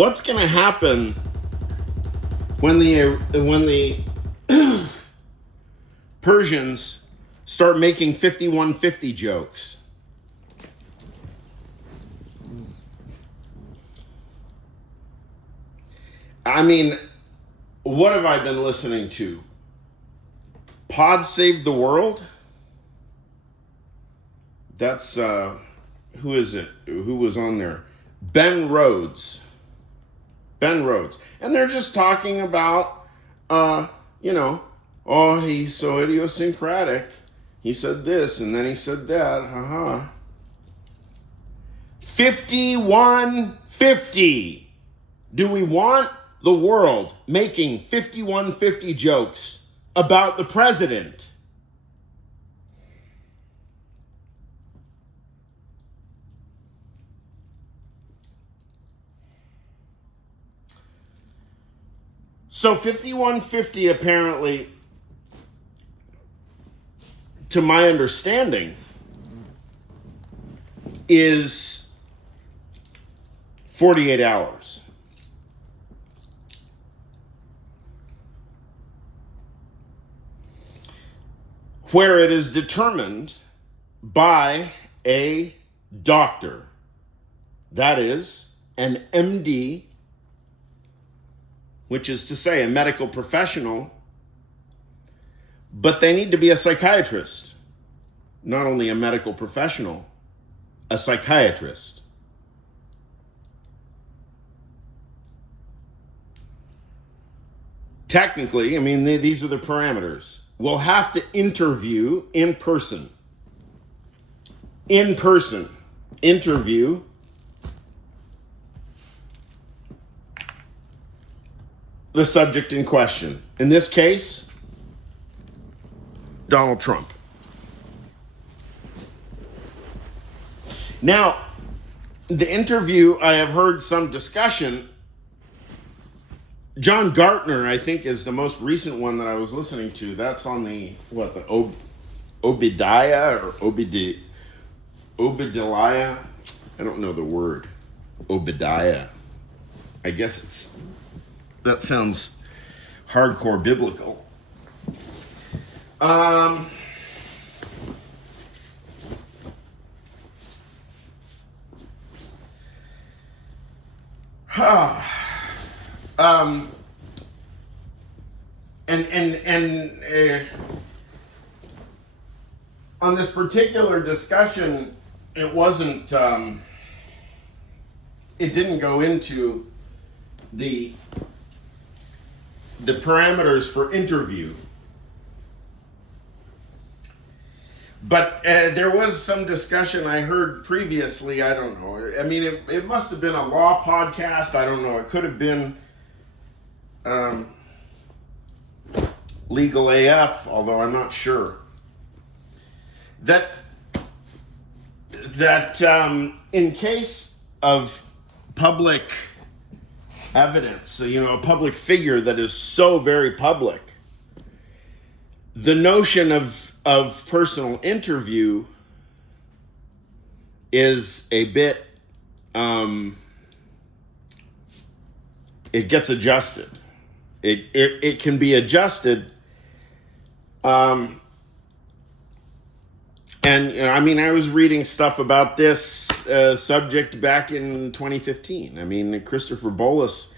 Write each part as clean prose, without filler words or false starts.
What's going to happen when the Persians start making 5150 jokes? I mean, what have I been listening to? Pod Save the World? That's, who is it? Who was on there? Ben Rhodes. And they're just talking about, oh, he's so idiosyncratic. He said this, and then he said that. 5150. Do we want the world making 5150 jokes about the president? So 5150 apparently, to my understanding, is 48 hours. Where it is determined by a doctor. That is an MD, which is to say a medical professional, but they need to be a psychiatrist. Not only a medical professional, a psychiatrist. Technically, I mean, these are the parameters. We'll have to interview in person. Interview the subject in question. In this case, Donald Trump. Now, the interview, I have heard some discussion. John Gartner, I think, is the most recent one that I was listening to. That's on the Obadiah or Obadiah? I don't know the word. Obadiah. I guess that sounds hardcore biblical. On this particular discussion, it wasn't, it didn't go into the parameters for interview. But there was some discussion I heard previously. I don't know. I mean, it must have been a law podcast. I don't know. It could have been Legal AF, although I'm not sure. That in case of public evidence, a public figure that is so very public, the notion of personal interview is a bit, it gets adjusted. It can be adjusted. And I was reading stuff about this subject back in 2015. I mean, Christopher Bolus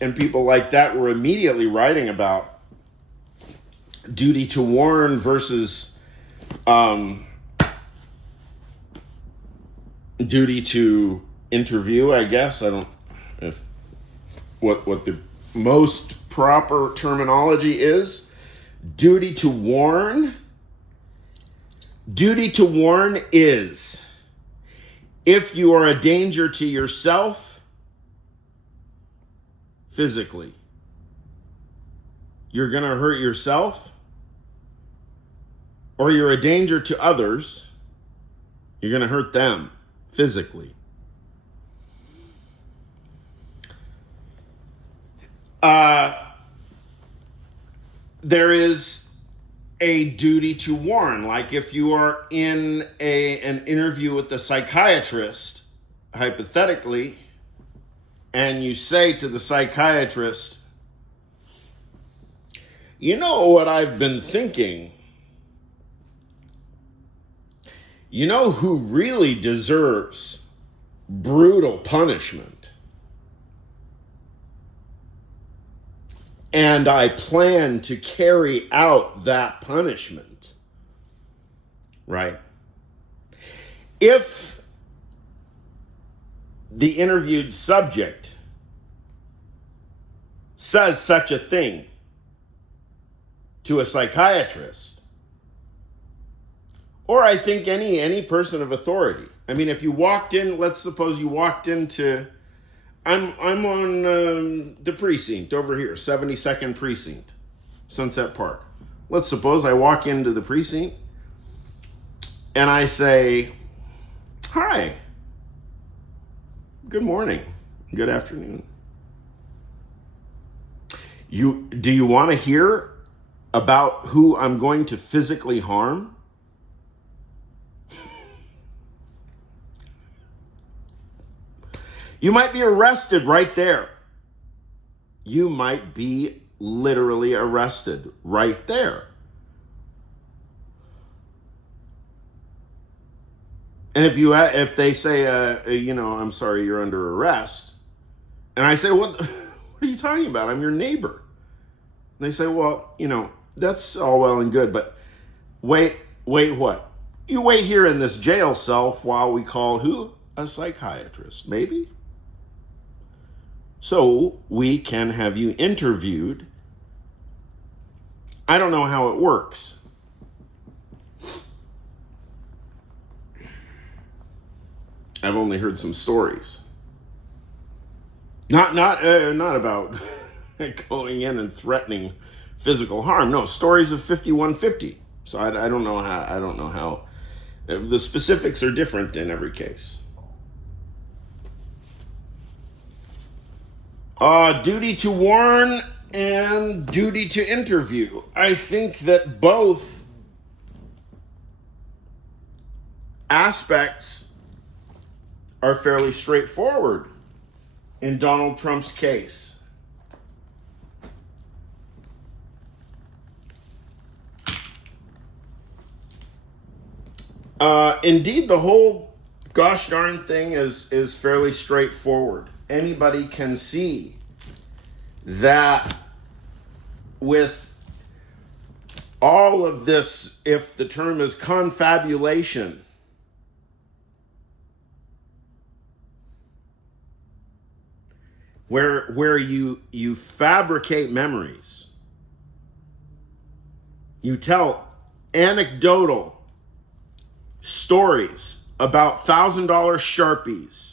and people like that were immediately writing about duty to warn versus duty to interview, I guess. I don't know what the most proper terminology is. Duty to warn. Duty to warn is if you are a danger to yourself physically, you're going to hurt yourself, or you're a danger to others, you're going to hurt them physically. There is a duty to warn. Like if you are in an interview with a psychiatrist, hypothetically, and you say to the psychiatrist, you know what I've been thinking? You know who really deserves brutal punishment? And I plan to carry out that punishment. Right? If the interviewed subject says such a thing to a psychiatrist, or I think any person of authority. I mean, if you walked in, let's suppose you walked into, I'm on the precinct over here, 72nd Precinct, Sunset Park. Let's suppose I walk into the precinct and I say, hi, good morning, good afternoon. Do you want to hear about who I'm going to physically harm? You might be arrested right there. You might be literally arrested right there. And if they say, I'm sorry, you're under arrest, and I say, what are you talking about? I'm your neighbor. And they say, well, that's all well and good, but wait what? You wait here in this jail cell while we call who? A psychiatrist, maybe? So we can have you interviewed. I don't know how it works. I've only heard some stories. Not about going in and threatening physical harm. No, stories of 5150. So I don't know how. The specifics are different in every case. Duty to warn and duty to interview. I think that both aspects are fairly straightforward in Donald Trump's case. Indeed, the whole gosh darn thing is fairly straightforward. Anybody can see that with all of this, if the term is confabulation, where you fabricate memories, you tell anecdotal stories about $1,000 Sharpies,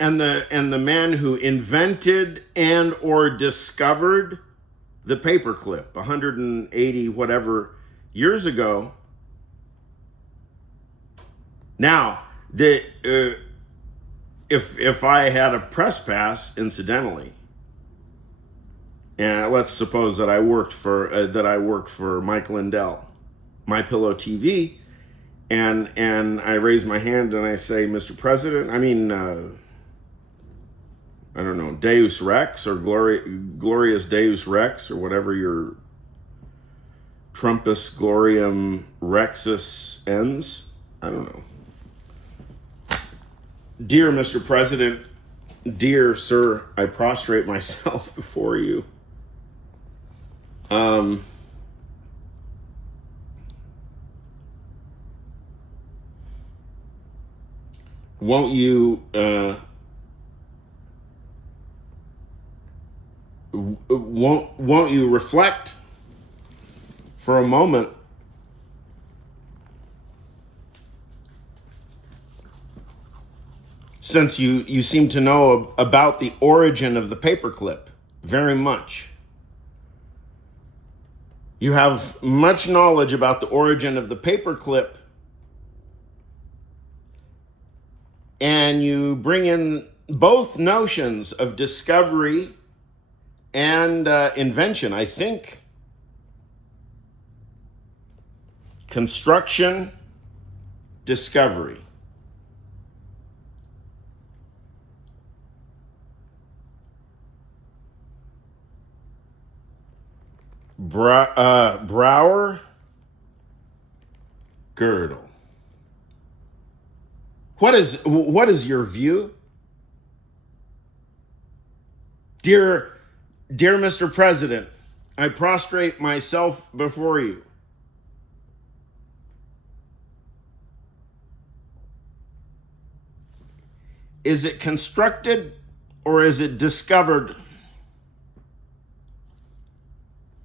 and the man who invented and or discovered the paperclip 180 whatever years ago. Now, if I had a press pass, incidentally, and let's suppose that I worked for Mike Lindell, My Pillow TV, and I raise my hand and I say, Mr. President, I don't know, Deus Rex or Glorious Deus Rex or whatever your Trumpus Gloriam Rexus ends. I don't know. Dear Mr. President, dear sir, I prostrate myself before you. Won't you reflect for a moment since you seem to know about the origin of the paperclip very much. You have much knowledge about the origin of the paperclip, and you bring in both notions of discovery and invention. I think construction discovery. Brower girdle. What is your view? Dear Mr. President, I prostrate myself before you. Is it constructed or is it discovered